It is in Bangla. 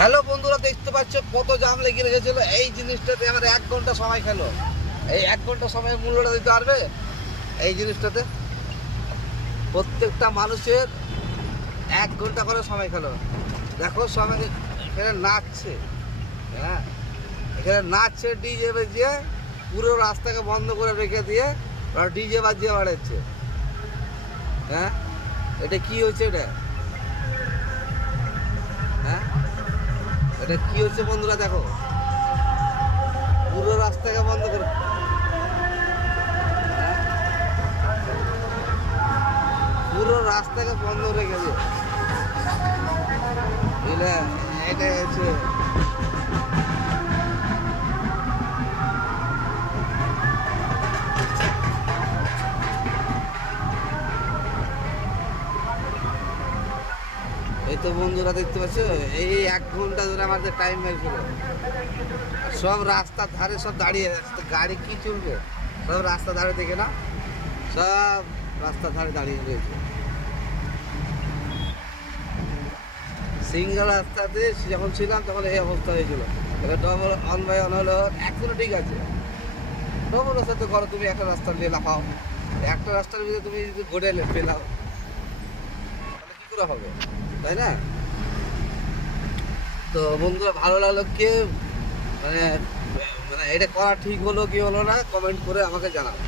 হ্যালো বন্ধুরা, দেখতে পাচ্ছ কত জাম লেগে রেখেছিল। এই জিনিসটাতে আমার 1 ঘন্টা সময় খেলো। এই 1 ঘন্টা সময়ের মূল্যটা দিতে পারবে এই জিনিসটাতে? প্রত্যেকটা মানুষের 1 ঘন্টা করে সময় খেলো। দেখো সবাই এখানে নাচছে। হ্যাঁ, এখানে নাচছে ডিজে বাজিয়ে, পুরো রাস্তাকে বন্ধ করে রেখে দিয়ে ওরা ডিজে বাজিয়ে বাড়াচ্ছে। হ্যাঁ, এটা কি হচ্ছে? হ্যাঁ, এটা কি হচ্ছে বন্ধুরা? দেখো পুরো রাস্তাকে বন্ধ করে, হ্যাঁ, পুরো রাস্তাকে বন্ধ রেখে দিয়ে বুঝলে, এটা হচ্ছে। এই তো বন্ধুরা দেখতে পাচ্ছ, এই 1 ঘন্টা ধরে আমাদের টাইম লাগছিল। সব রাস্তার ধারে সব দাঁড়িয়ে আছে, গাড়ি কি চলবে? সব রাস্তা ধারে দেখে না, সব রাস্তার ধারে দাঁড়িয়ে রয়েছে। সিঙ্গেল রাস্তাতে যখন ছিলাম তখন এই অবস্থা হয়েছিল। এবার ডবল অন বাই অন হলো, এখনো ঠিক আছে। ডবল রাস্তাতে করো, তুমি একটা রাস্তা নিয়ে লাফাও, একটা রাস্তার ভিতরে তুমি যদি ঘুরে ফেলাও তাহলে কী করে হবে, তাই না? তো বন্ধুরা, ভালো লাগলো কে মানে মানে এটা করা ঠিক হলো কি হলো না, কমেন্ট করে আমাকে জানাও।